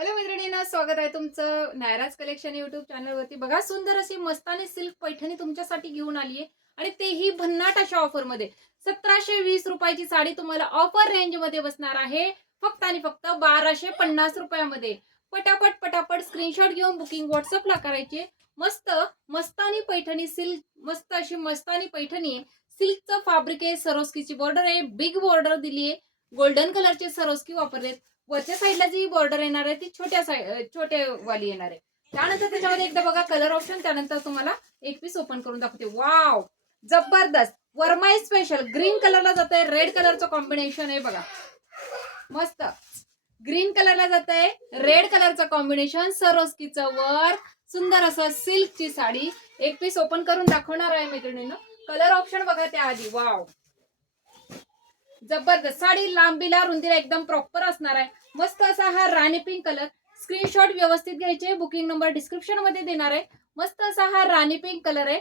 Hello मैत्रिणींनो, स्वागत आहे तुमचं नायराज कलेक्शन युट्यूब चॅनलवरती। बघा, सुंदर अशी मस्तानी सिल्क पैठणी तुमच्यासाठी घेऊन आली आहे आणि तेही भन्नाट अशा ऑफर मध्ये। 1720 रुपयाची साडी तुम्हाला ऑफर रेंज मध्ये बसणार आहे, फक्त आणि फक्त 1250 रुपयामध्ये। पटापट पटापट स्क्रीनशॉट घेऊन बुकिंग व्हॉट्सअपला करायची। मस्त मस्तानी पैठणी सिल्क, मस्त अशी मस्तानी पैठणी। सिल्कचं फॅब्रिक आहे, सरोस्कीची बॉर्डर आहे, बिग बॉर्डर दिली आहे, गोल्डन कलरचे सरोस्की वापरलेत। वरच्या साईडला जी बॉर्डर येणार आहे ती छोटे वाली येणार आहे। त्यानंतर त्याच्यामध्ये एकदा बघा कलर ऑप्शन, त्यानंतर तुम्हाला एक पीस ओपन करून दाखवते। वाव, जबरदस्त वरमाई स्पेशल ग्रीन कलरला जात आहे, रेड कलरचं कॉम्बिनेशन आहे बघा, मस्त ग्रीन कलरला जात आहे, रेड कलरचं कॉम्बिनेशन, सरोस्कीचं वर्क, सुंदर असं सिल्कची साडी। एक पीस ओपन करून दाखवणार आहे मैत्रिणींनो। कलर ऑप्शन बघा त्याआधी। वाव, जबरदस्त साडी, लांबीला रुंदीला एकदम प्रॉपर असणार आहे। मस्त असा हा राणी पिंक कलर। स्क्रीनशॉट व्यवस्थित घ्यायचे, बुकिंग नंबर डिस्क्रिप्शन मध्ये देणार आहे। मस्त असा हा राणी पिंक कलर आहे,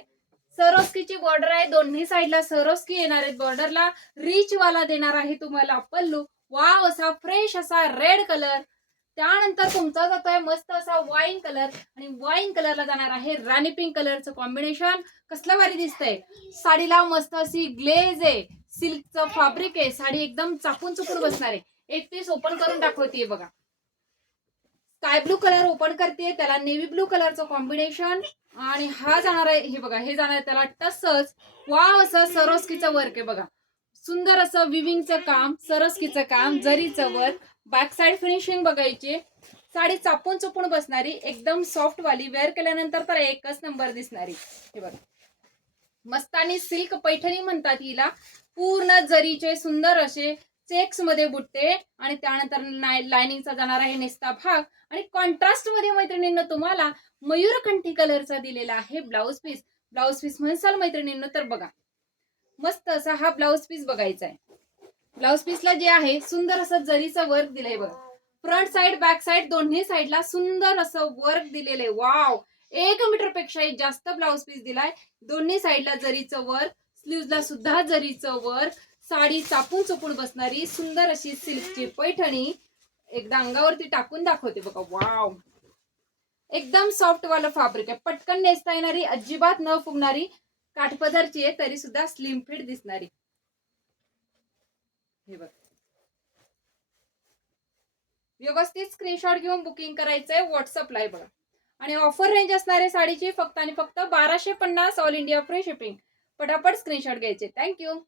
सरोस्कीची बॉर्डर आहे, दोन्ही साईडला सरोस्की येणार आहेत। बॉर्डरला रिच वाला देणार आहे तुम्हाला पल्लू। वाव, असा फ्रेश असा रेड कलर। त्यानंतर तुमचा जातोय मस्त असा वाईन कलर, आणि वाईन कलरला जाणार आहे राणी पिंक कलरचं कॉम्बिनेशन। कसलं भारी दिसतंय, साडीला मस्त अशी ग्लेज आहे, सिल्कचं फॅब्रिक आहे, साडी एकदम चापून चुपून बसणार आहे। एक पीस ओपन करून दाखवते बघा। स्काय ब्लू कलर ओपन करते, त्याला नेव्ही ब्लू कलरचं कॉम्बिनेशन, आणि हा जाणार आहे, हे बघा, हे जाणार आहे त्याला टसच। वाव, असं सरोस्कीचं वर्क आहे बघा, सुंदर असं विविंगचं काम, सरोस्कीचं काम, जरीचं वर्क। बॅक साइड फिनिशिंग बघायची, साडी चापून चुपून बसणारी, एकदम सॉफ्ट वाली, वेअर केल्यानंतर तर एकच नंबर दिसणारी। हे बघा, मस्तानी सिल्क पैठणी म्हणतात हिला। पूर्ण जरीचे सुंदर असे चेक्स मध्ये बुट्टे, आणि त्यानंतर लाइनिंगचा जाणार आहे नेस्ता भाग, आणि कॉन्ट्रास्ट मध्ये मैत्रिणींनो तुम्हाला मयूरकंठी कलरचा दिलेला आहे ब्लाउज पीस। ब्लाउज पीस म्हणसाल मैत्रिणींनो तर बघा, मस्त असा हा ब्लाउज पीस बघायचा आहे। ब्लाउज पीसला जे आहे सुंदर असं जरीचं वर्क दिलंय बघा, फ्रंट साइड बॅक साइड दोन्ही साइडला सुंदर असं वर्क दिलेलं आहे। वाव, 1 मीटर पेक्षाही जास्त ब्लाउज पीस दिलाय, दोन्ही साइडला जरीचं वर्क, स्लीव्हजला सुद्धा जरीचं वर्क, साडी चापून चुपून बसणारी सुंदर अशी सिल्कची पैठणी। एकदा अंगावरती टाकून दाखवते बघा। वाव, एकदम सॉफ्ट वाला फॅब्रिक आहे, पटकन नेसता येणारी, अजिबात न फुगणारी, काठपदरची आहे तरी सुद्धा स्लिम फिट दिसणारी। हे बघ, व्यवस्थित स्क्रीनशॉट घेऊन बुकिंग करायचंय व्हॉट्सअपला बघा। आणि ऑफर रेंज असणार आहे साडीची फक्त आणि फक्त 1250, ऑल इंडिया फ्री शिपिंग। पटापट स्क्रीनशॉट घ्यायचे। थँक्यू।